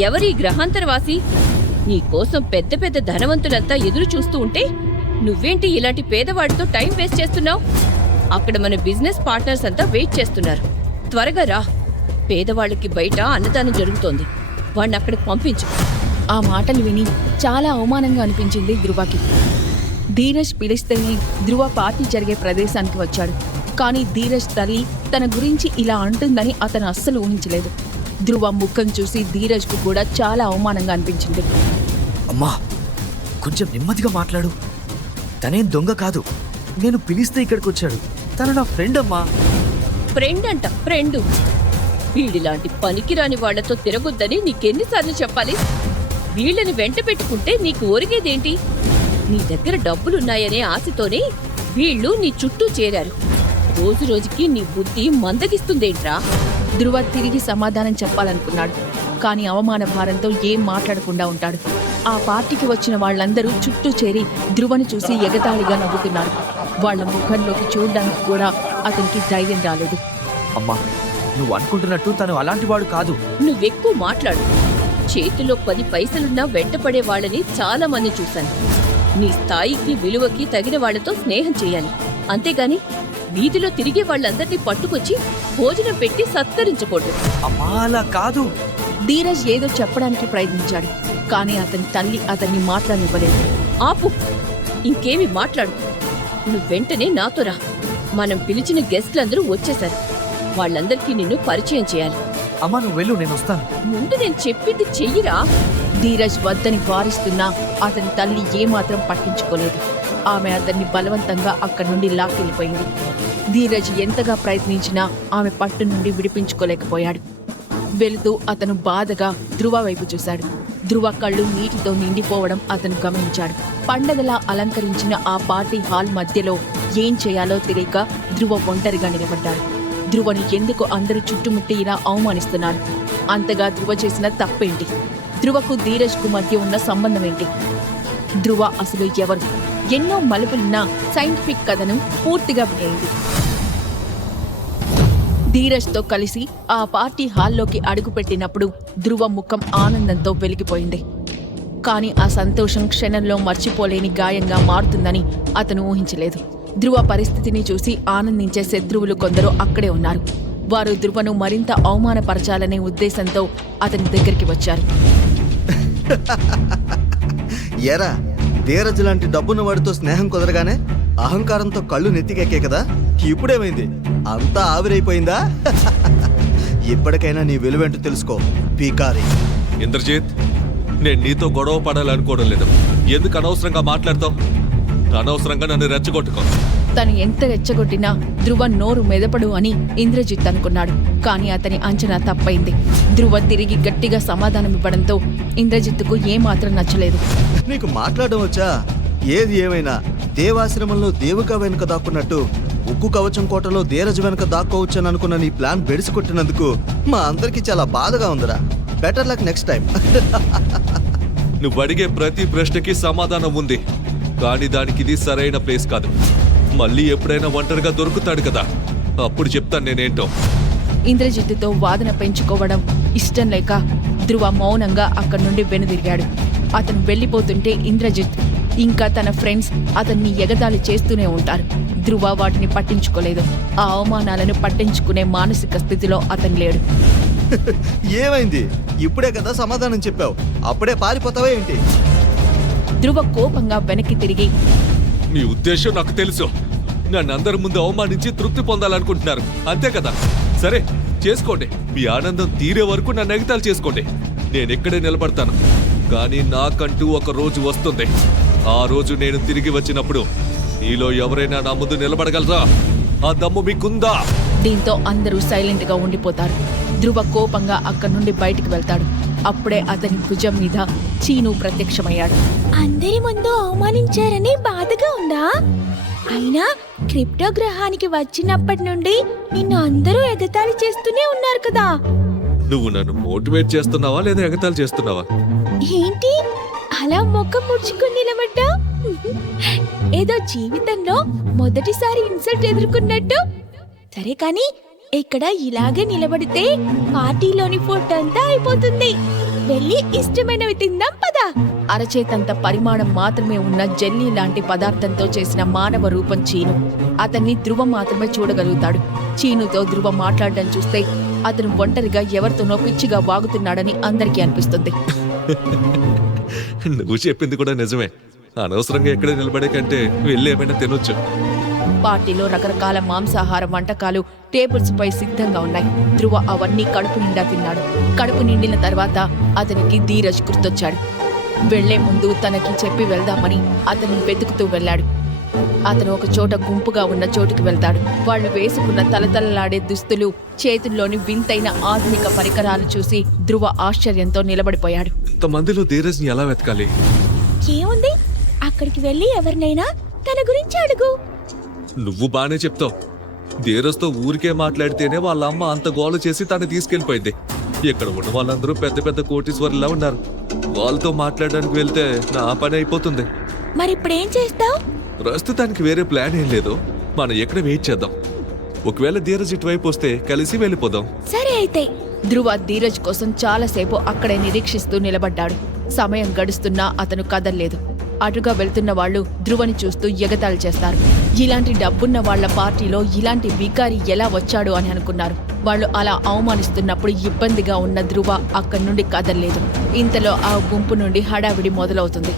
ఎవరి గ్రహాంతరవాసి? నీకోసం పెద్ద పెద్ద ధనవంతులంతా ఎదురు చూస్తూ ఉంటే నువ్వేంటి ఇలాంటి పేదవాడితో టైం వేస్ట్ చేస్తున్నావు? అక్కడ మన బిజినెస్ పార్ట్నర్స్ అంతా వెయిట్ చేస్తున్నారు. త్వరగా రా. పేదవాళ్ళకి బయట అన్నదానం జరుగుతోంది. వాణ్ణి అక్కడికి పంపించు. ఆ మాటలు విని చాలా అవమానంగా అనిపించింది ధ్రువకి. ధీరజ్ పిలిస్తేనే ధ్రువ పార్టీ జరిగే ప్రదేశానికి వచ్చాడు. కానీ ధీరజ్ తల్లి తన గురించి ఇలా అంటుందని అతను అస్సలు ఊహించలేదు. ధ్రువ ముఖం చూసి ధీరజ్కు కూడా చాలా అవమానంగా అనిపించింది. అమ్మా కొంచెం నెమ్మదిగా మాట్లాడు. తనేం దొంగ కాదు. నేను పిలిస్తే ఇక్కడికి వచ్చాడు. తను నా ఫ్రెండ్ అమ్మా. ఫ్రెండ్ అంట ఫ్రెండ్ వీడిలాంటి పనికిరాని వాళ్ళతో తిరగొద్దని నీకెన్నిసార్లు చెప్పాలి? వీళ్ళని వెంట పెట్టుకుంటే నీకు ఒరిగేదేంటి? నీ దగ్గర డబ్బులున్నాయనే ఆశతోనే వీళ్ళు నీ చుట్టూ చేరారు. రోజు రోజుకి నీ బుద్ధి మందగిస్తుందేంట్రా? ధ్రువ తిరిగి సమాధానం చెప్పాలనుకున్నాడు. కానీ అవమాన భారంతో ఏం మాట్లాడకుండా ఉంటాడు. ఆ పార్టీకి వచ్చిన వాళ్ళందరూ చుట్టూ చేరి ధ్రువను చూసి ఎగతాళిగా నవ్వుతున్నారు వాళ్ళ ముఖంలోకి చూడడానికి కూడా అతనికి ధైర్యం రాలేదు. అమ్మా నువ్వు అనుకుంటున్నట్టు తను అలాంటి వాడు కాదు. నువ్వెక్కువ మాట్లాడు. చేతిలో పది పైసలున్నా వెంటపడే వాళ్ళని చాలా మంది చూశాను. నీ స్థాయికి విలువకి తగిన వాళ్ళతో స్నేహం చేయాలి. అంతేగాని వీధిలో తిరిగే వాళ్ళందరినీ పట్టుకొచ్చి భోజనం పెట్టి సత్కరించకూడదు. అమ్మా అలా కాదు. ధీరజ్ ఏదో చెప్పడానికి ప్రయత్నించాడు కానీ అతని తల్లి అతన్ని మాట్లాడనివ్వలేదు. ఆపు ఇంకేమి మాట్లాడు. నువ్వు వెంటనే నాతో రా. మనం పిలిచిన గెస్ట్లందరూ వచ్చేశారు. వాళ్ళందరికీ నిన్ను పరిచయం చేయాలి. అమ్మా నువ్వు వెళ్ళు నేను వస్తాను. ముందు నేను చెప్పింది చెయ్యిరా. ధీరజ్ వద్దని వారిస్తున్నా అతని తల్లి ఏమాత్రం పట్టించుకోలేదు. ఆమె అతన్ని బలవంతంగా అక్కడి నుండి లాక్కెళ్ళిపోయింది. ధీరజ్ ఎంతగా ప్రయత్నించినా ఆమె పట్టు నుండి విడిపించుకోలేకపోయాడు. వెళుతూ అతను బాధగా ధ్రువ వైపు చూశాడు. ధ్రువ కళ్ళు నీటితో నిండిపోవడం అతను గమనించాడు. పండగలా అలంకరించిన ఆ పార్టీ హాల్ మధ్యలో ఏం చేయాలో తెలియక ధ్రువ ఒంటరిగా నిలబడ్డాడు. ధ్రువని ఎందుకు అందరూ చుట్టుముట్టి ఇలా అవమానిస్తున్నారు? అంతగా ధ్రువ చేసిన తప్పేంటి? ధ్రువకు ధీరజ్కు మధ్య ఉన్న సంబంధం ఏంటి ధ్రువ అసలు ఎవరు? ఎన్నో మలుపులున్న సైంటిఫిక్ కథను పూర్తిగా వినేది ధీరజ్తో కలిసి ఆ పార్టీ హాల్లోకి అడుగుపెట్టినప్పుడు ధ్రువ ముఖం ఆనందంతో వెలిగిపోయింది. కానీ ఆ సంతోషం క్షణంలో మర్చిపోలేని గాయంగా మారుతుందని అతను ఊహించలేదు. ధ్రువ పరిస్థితిని చూసి ఆనందించే శత్రువులు కొందరు అక్కడే ఉన్నారు. వారు ధ్రువను మరింత అవమానపరచాలనే ఉద్దేశంతో అతని దగ్గరికి వచ్చారు. ఎరా ధీరజ్ లాంటి డబ్బున్న వాడితో స్నేహం కుదరగానే అహంకారంతో కళ్ళు నెత్తికెక్కే కదా? ఇప్పుడేమైంది? అంతా ఆవిరైపోయిందా? ఇప్పటికైనా నీ విలువేంటో తెలుసుకో పీకారి ఇంద్రజిత్ నేను నీతో గొడవ పడాలనుకోవడం లేదు. ఎందుకు అనవసరంగా మాట్లాడతావు? అనవసరంగా నన్ను రెచ్చగొట్టుకో. తను ఎంత రెచ్చగొట్టినా ధ్రువ నోరు మెదపడు అని ఇంద్రజిత్ అనుకున్నాడు. కానీ అతని అంచనా తప్పైంది. ధ్రువ తిరిగి గట్టిగా సమాధానం ఇవ్వడంతో ఇంద్రజిత్తుకు ఏమాత్రం నచ్చలేదు. నీకు మాట్లాడడం వచ్చా? ఏది ఏమైనా? దేవాశ్రమంలో దేవుక వెనుక దాక్కున్నట్టు ఉక్కు కవచం కోటలో ధీరజ్ వెనుక దాక్కోవచ్చని అనుకున్న నీ ప్లాన్ బెడిసి కొట్టినందుకు మా అందరికీ చాలా బాధగా ఉందిరా. బెటర్ లక్ నెక్స్ట్ టైం నువ్వు అడిగే ప్రతి ప్రశ్నకి సమాధానం ఉంది. కానీ దానికి ఇది సరైన ప్లేస్ కాదు. మళ్ళీ ఎప్పుడైనా ఒంటరిగా దొరుకుతాడు కదా. అప్పుడు చెప్తాను నేనేంటో. ఇంద్రజిత్తుతో వాదన పెంచుకోవడం ఇష్టం లేక ధ్రువ మౌనంగా అక్కడి నుండి వెనుదిరిగాడు. అతను వెళ్ళిపోతుంటే ఇంద్రజిత్ ఇంకా తన ఫ్రెండ్స్ అతన్ని ఎగతాళి చేస్తూనే ఉంటారు. ధ్రువ వాటిని పట్టించుకోలేదు. ఆ అవమానాలను పట్టించుకునే మానసిక స్థితిలో అతను లేడు. ఏమైంది? ఇప్పుడే కదా సమాధానం చెప్పావు. అప్పుడే పారిపోతావా ఏంటి? ధ్రువ కోపంగా వెనక్కి తిరిగి మీ ఉద్దేశం నాకు తెలుసు. నన్ను అందరి ముందు అవమానించి తృప్తి పొందాలనుకుంటున్నారు. అంతే కదా? సరే చేసుకోండి. మీ ఆనందం తీరే వరకు నన్ను ఎగతాలు చేసుకోండి. నేను ఇక్కడే నిలబడతాను. కానీ నాకంటూ ఒక రోజు వస్తుంది. ఆ రోజు నేను తిరిగి వచ్చినప్పుడు నీలో ఎవరైనా నా ముందు నిలబడగలరా? ఆ దమ్ము మీకుందా? దీంతో అందరూ సైలెంట్గా ఉండిపోతారు. ధ్రువ కోపంగా అక్కడి నుండి బయటికి వెళ్తాడు. అప్పుడే అతని భుజం మీద చీను ప్రత్యక్షమయ్యాడు. అందరి ముందు అవమానించారని బాధగా ఉందా? అయినా క్రిప్టో గ్రహానికి వచ్చినప్పటి నుండి నిన్ను అందరూ ఎగతాళి చేస్తూనే ఉన్నారు కదా. నువ్వు నన్ను మోటివేట్ చేస్తున్నావా లేదా ఎగతాలు చేస్తున్నావా? ఏంటి? అలా ముఖం ముడుచుకుని నిలబడ్డా? ఏదో జీవితంలో మొదటిసారి ఇన్సల్ట్ ఎదుర్కొన్నట్టు? సరే కానీ ఇక్కడ ఇలాగే నిలబడితే పార్టీలోని ఫుడ్ అంతా అయిపోతుంది. వెళ్ళి ఇష్టమైనవి తిందాం పదా. అరచేతంత పరిమాణం మాత్రమే ఉన్న జెల్లీ లాంటి పదార్థంతో చేసిన మానవ రూపం చీను. అతన్ని ధ్రువ మాత్రమే చూడగలుగుతాడు. చీనుతో ధ్రువ మాట్లాడడం చూస్తే అతను ఒంటరిగా ఎవరితోనో పిచ్చిగా వాగుతున్నాడని అందరికీ అనిపిస్తుంది. నువ్వు చెప్పింది కూడా నిజమే. అనవసరంగా ఎక్కడ నిలబడే కంటే వెళ్ళి ఏమైనా తినొచ్చు. పార్టీలో రకరకాల మాంసాహార వంటకాలు టేబుల్స్ పై సిద్ధంగా ఉన్నాయి. ధ్రువ అవన్నీ కడుపు నిండా తిన్నాడు. కడుపు నిండిన తర్వాత అతనికి ధీరజ్ గుర్తొచ్చాడు. వెళ్ళే ముందు తనకి చెప్పి వెళ్దామని అతన్ని వెతుకుతూ వెళ్ళాడు. అతను ఒక చోట గుంపుగా ఉన్న చోటుకి వెళ్తాడు. వాళ్ళు వేసుకున్న తలతలలాడే దుస్తులు చేతుల్లోని వింతైన ఆధునిక పరికరాలు చూసి ధ్రువ ఆశ్చర్యంతో నిలబడిపోయాడు. ఇంతమందిలో ధీరజ్ని ఎలా వెతకాలి? ఏముంది? అక్కడికి వెళ్ళి ఎవరినైనా తన గురించి అడుగు. నువ్వు బానే చెప్తావు. ధీరజ్తో ఊరికే మాట్లాడితేనే వాళ్ళ అమ్మ అంత గోల చేసి తను తీసుకెళ్ళిపోయింది ఇక్కడ ఉన్న వాళ్ళందరూ పెద్ద పెద్ద కోటీశ్వరులా ఉన్నారు. వాళ్ళతో మాట్లాడడానికి వెళ్తే నా పని అయిపోతుంది. మరి ఇప్పుడేం చేస్తావు? ప్రస్తుతానికి వేరే ప్లాన్ ఏం లేదు. మనం ఎక్కడ వెయిట్ చేద్దాం. ఒకవేళ ధీరజ్ ఇటువైపు వస్తే కలిసి వెళ్ళిపోదాం. సరే అయితే. ధ్రువ ధీరజ్ కోసం చాలాసేపు అక్కడే నిరీక్షిస్తూ నిలబడ్డాడు. సమయం గడుస్తున్నా అతను కదల్లేదు. అటుగా వెళ్తున్న వాళ్ళు ధ్రువని చూస్తూ ఎగతాళి చేస్తారు. ఇలాంటి డబ్బున్న వాళ్ళ పార్టీలో ఇలాంటి వికారి ఎలా వచ్చాడు అని అనుకున్నారు. వాళ్ళు అలా అవమానిస్తున్నప్పుడు ఇబ్బందిగా ఉన్న ధ్రువ అక్కడి నుండి కదలలేదు. ఇంతలో ఆ గుంపు నుండి హడావిడి మొదలవుతుంది.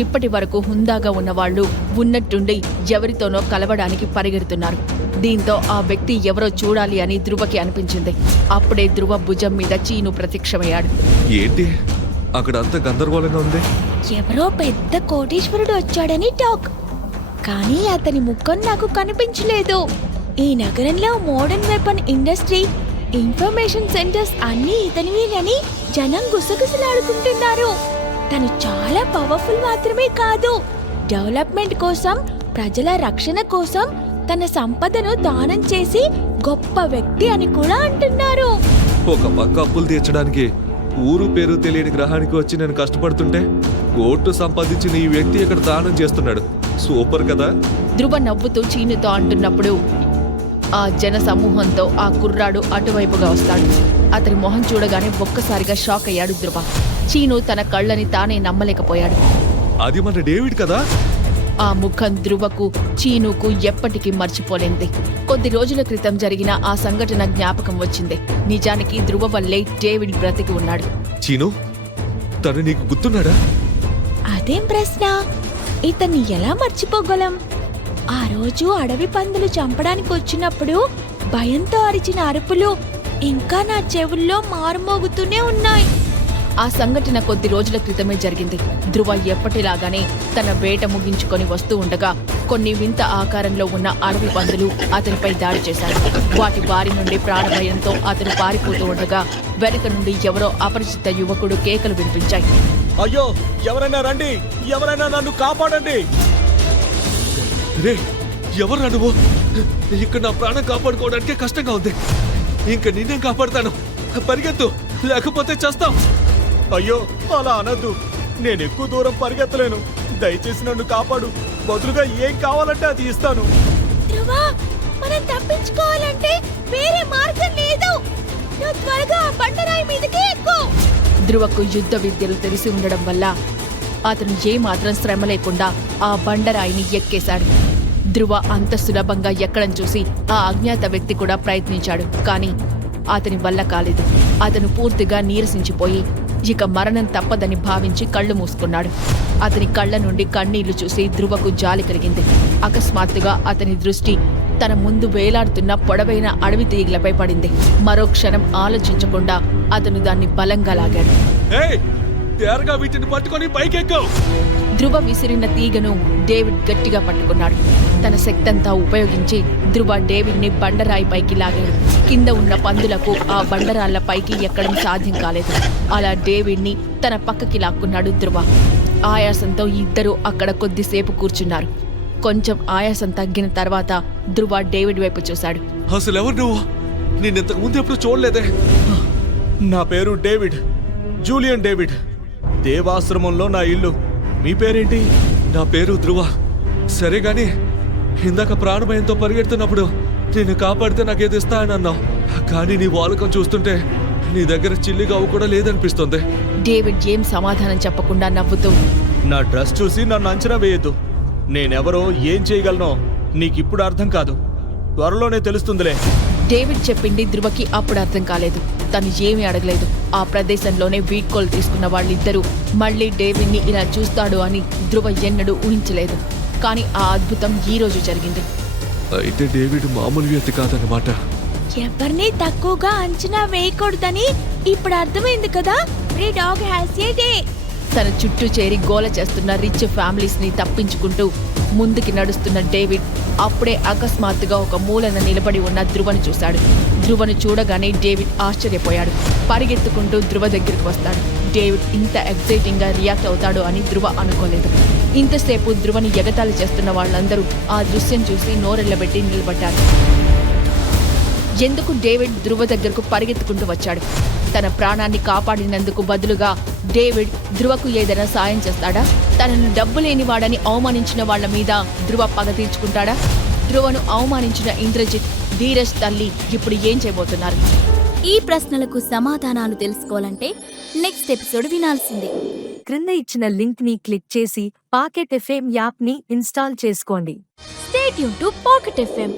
ఇప్పటి వరకు హుందాగా ఉన్న వాళ్ళు ఉన్నట్టుండి ఎవరితోనో కలవడానికి పరిగెడుతున్నారు. దీంతో ఆ వ్యక్తి ఎవరో చూడాలి అని ధ్రువకి అనిపించింది. అప్పుడే ధ్రువ భుజం మీద చీను ప్రత్యక్షమయ్యాడు. ఏంటి? అక్కడ అంత గందరగోళంగా ఉంది. ఎవరో పెద్ద కోటీశ్వరుడు వచ్చాడని టాక్. కానీ అతని ముఖం నాకు కనిపించలేదు. ఈ నగరంలో modern weapon industry information centres అన్నీ ఇతనివేనని జనం గుసగుసలాడుకుంటున్నారు. తను చాలా పవర్ఫుల్ మాత్రమే కాదు. డెవలప్మెంట్ కోసం ప్రజల రక్షణ కోసం తన సంపదను దానం చేసి గొప్ప వ్యక్తి అని కూడా అంటున్నారు. ఒక పక్క అప్పులు తీర్చడానికి ఊరు పేరు తెలియని గ్రహానికి వచ్చి నేను కష్టపడుతుంటే కోర్టు సంపాదించిన ఈ వ్యక్తి ఇక్కడ దానం చేస్తున్నాడు. సూపర్ కదా? ధ్రువ నవ్వుతూ చీనుతో అంటున్నప్పుడు ఆ జన సమూహంతో ఆ కుర్రాడు అటువైపుగా వస్తాడు. అతని మొహం చూడగానే ఒక్కసారిగా షాక్ అయ్యాడు ధ్రువ. చీను తన కళ్ళని తానే నమ్మలేకపోయాడు. అది మన డేవిడ్ కదా? ఆ ముఖం ధ్రువకు చీనుకు ఎప్పటికీ మర్చిపోలేంది కొద్ది రోజుల క్రితం జరిగిన ఆ సంఘటన జ్ఞాపకం వచ్చింది. నిజానికి ధ్రువ వల్లే డేవిడ్ బ్రతికి ఉన్నాడు. చీను తను నీకు గుర్తున్నాడా? అదేం ప్రశ్న? ఇతన్ని ఎలా మర్చిపోగలం? ఆ రోజు అడవి పందులు చంపడానికి వచ్చినప్పుడు భయంతో అరిచిన అరుపులు ఇంకా నా చెవుల్లో మారుమోగుతూనే ఉన్నాయి. ఆ సంఘటన కొద్ది రోజుల క్రితమే జరిగింది. ధ్రువ ఎప్పటిలాగానే తన వేట ముగించుకొని వస్తూ ఉండగా కొన్ని వింత ఆకారంలో ఉన్న అడవి పందులు అతనిపై దాడి చేశారు వాటి బారి నుండి ప్రాణభయంతో అతను పారిపోతూ ఉండగా వెనుక నుండి ఎవరో అపరిచిత యువకుడు కేకలు వినిపించాయి. అయ్యో ఎవరైనా రండి! ఎవరైనా నన్ను కాపాడండి! రే ఎవరు నువ్వు ఇక్కడ నా ప్రాణం కాపాడుకోవడానికి కష్టంగా ఉంది. ఇంకా నిన్నేం కాపాడుతాను? పరిగెత్తు లేకపోతే చేస్తాం. అయ్యో అలా అనద్దు. నేను ఎక్కువ దూరం పరిగెత్తలేను. దయచేసి నన్ను కాపాడు. బదులుగా ఏం కావాలంటే అది ఇస్తాను. ధ్రువా మనం తప్పించుకోవాలంటే వేరే మార్గం లేదు. నువ్వు త్వరగా ఆ బండరాయి మీదకి ఎక్కు ధ్రువకు యుద్ధ విద్యలు తెలిసి ఉండడం వల్ల అతను ఏమాత్రం శ్రమ లేకుండా ఆ బండరాయిని ఎక్కేశాడు. ధ్రువ అంత సులభంగా ఎక్కడం చూసి ఆ అజ్ఞాత వ్యక్తి కూడా ప్రయత్నించాడు కానీ అతని వల్ల కాలేదు. అతను పూర్తిగా నీరసించిపోయి ఇక మరణం తప్పదని భావించి కళ్ళు మూసుకున్నాడు. అతని కళ్ళ నుండి కన్నీళ్ళు చూసి ధ్రువకు జాలి కలిగింది. అకస్మాత్తుగా అతని దృష్టి తన ముందు వేలాడుతున్న పొడవైన అడవి తీగలపై పడింది. మరో క్షణం ఆలోచించకుండా అతను దాన్ని బలంగా లాగాడు. వీటిని పట్టుకొని ధ్రువ విసిరిన తీగను డేవిడ్ గట్టిగా పట్టుకున్నాడు. తన శక్తంతా ఉపయోగించి ధ్రువ డేవిడ్ని బండరాయి పైకి లాగాడు. కింద ఉన్న పందులకు ఆ బండరాళ్ళ పైకి ఎక్కడం సాధ్యం కాలేదు. అలా డేవిడ్ని తన పక్కకి లాక్కున్నాడు ధ్రువ. ఆయాసంతో ఇద్దరూ అక్కడ కొద్దిసేపు కూర్చున్నారు. కొంచెం ఆయాసం తగ్గిన తర్వాత ధ్రువ డేవిడ్ వైపు చూశాడు. అసలు ఎవరు నువ్వు? నేను ఇంతకు ముందు ఎప్పుడు చూడలేదే. నా పేరు డేవిడ్. Julian David. దేవాశ్రమంలో నా ఇల్లు. మీ పేరేంటి? నా పేరు ధ్రువ. సరే కానీ ఇందాక ప్రాణభయంతో పరిగెడుతున్నప్పుడు నిన్ను కాపాడితే నాకేదో ఇస్తా అని అన్నావు. కానీ నీ వాలకం చూస్తుంటే నీ దగ్గర చిల్లిగావు కూడా లేదనిపిస్తుంది. డేవిడ్ ఏం సమాధానం చెప్పకుండా నవ్వుతూ నా డ్రెస్ చూసి నన్ను అంచనా వేయొద్దు. నేనెవరో ఏం చేయగలనో నీకిప్పుడు అర్థం కాదు. త్వరలోనే తెలుస్తుందిలే. డేవిడ్ చెప్పింది ధృవకి అప్పుడు అర్థం కాలేదు. తను ఏమీ అడగలేదు. ఆ ప్రదేశంలోనే వీడ్కోలు తీసుకున్న వాళ్ళిద్దరూ మళ్ళీ డేవిడ్ని ఇలా చూస్తాడు అని ధృవ ఎన్నడూ ఊహించలేదు. కానీ ఆ అద్భుతం ఈ రోజు జరిగింది. అయితే డేవిడ్ మామూలు వ్యక్తి కాదన్నమాట. ఎవరిని తక్కువగా అంచనా వేయకూడదని ఇప్పుడు అర్థమైంది కదా? డాగ్ హ్యాస్ ఏ డే తన చుట్టూ చేరి గోల చేస్తున్న రిచ్ ఫ్యామిలీస్ని తప్పించుకుంటూ ముందుకి నడుస్తున్న డేవిడ్ అప్పుడే అకస్మాత్తుగా ఒక మూలన నిలబడి ఉన్న ధ్రువను చూశాడు. ధ్రువను చూడగానే డేవిడ్ ఆశ్చర్యపోయాడు. పరిగెత్తుకుంటూ ధ్రువ దగ్గరికి వస్తాడు. డేవిడ్ ఇంత ఎగ్జైటింగ్గా రియాక్ట్ అవుతాడు అని ధ్రువ అనుకోలేదు. ఇంతసేపు ధ్రువని ఎగతాళి చేస్తున్న వాళ్ళందరూ ఆ దృశ్యం చూసి నోరెళ్ళబెట్టి నిలబడ్డారు. ఎందుకు డేవిడ్ ధ్రువ దగ్గరకు పరిగెత్తుకుంటూ వచ్చాడు? తన ప్రాణాన్ని కాపాడినందుకు బదులుగా డేవిడ్ ధ్రువకు ఏదైనా సాయం చేస్తాడా? తనను డబ్బు లేనివాడని అవమానించిన వాళ్ళ మీద ధ్రువ పగ తీర్చుకుంటాడా? ధ్రువను అవమానించిన ఇంద్రజిత్ ధీరజ్ తల్లి ఇప్పుడు ఏం చేయబోతున్నారు? ఈ ప్రశ్నలకు సమాధానాలు తెలుసుకోవాలంటే నెక్స్ట్ ఎపిసోడ్ వినాల్సిందే. క్రింద ఇచ్చిన లింక్ని క్లిక్ చేసి పాకెట్ ఎఫ్ఎం యాప్ని ఇన్స్టాల్ చేసుకోండి. State to pocket FM